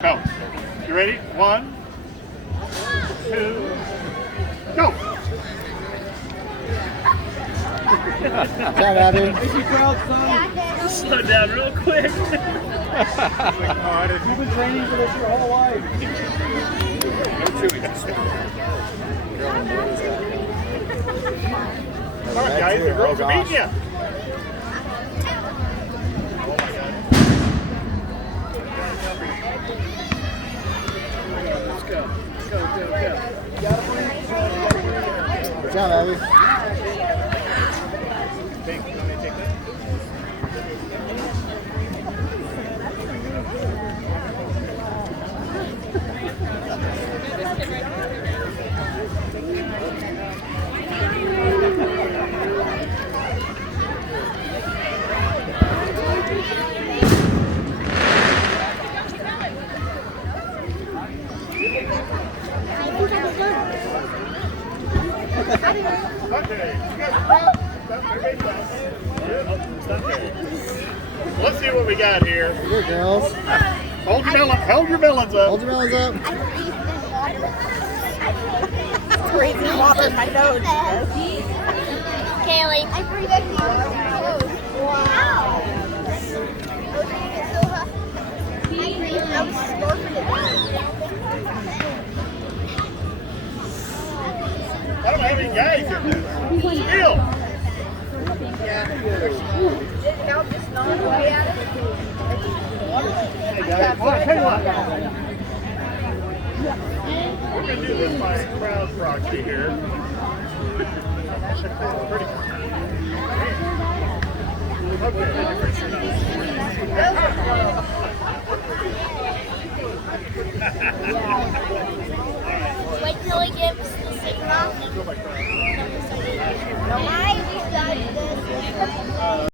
Go. You ready? 1, 2, go. Good job, Abby. Is you proud, son? Slow down real quick. You've been training for this your whole life. All right, guys, the girls are beating you. Let's go. Go. Good job, Abby. Okay. Let's see what we got here. Good girls. Hold your melons up. Hold your melons up. Freezing water in my nose. Kaylee. I breathe in water. Wow. I'm snorkeling. I don't have any guys in this. Still. Didn't help just gnawing away at it. Hey guys, well, I tell you what. We're going to do this by crowd proxy here. Pretty Wait till he gives the signal. Go by crowd. I decided this.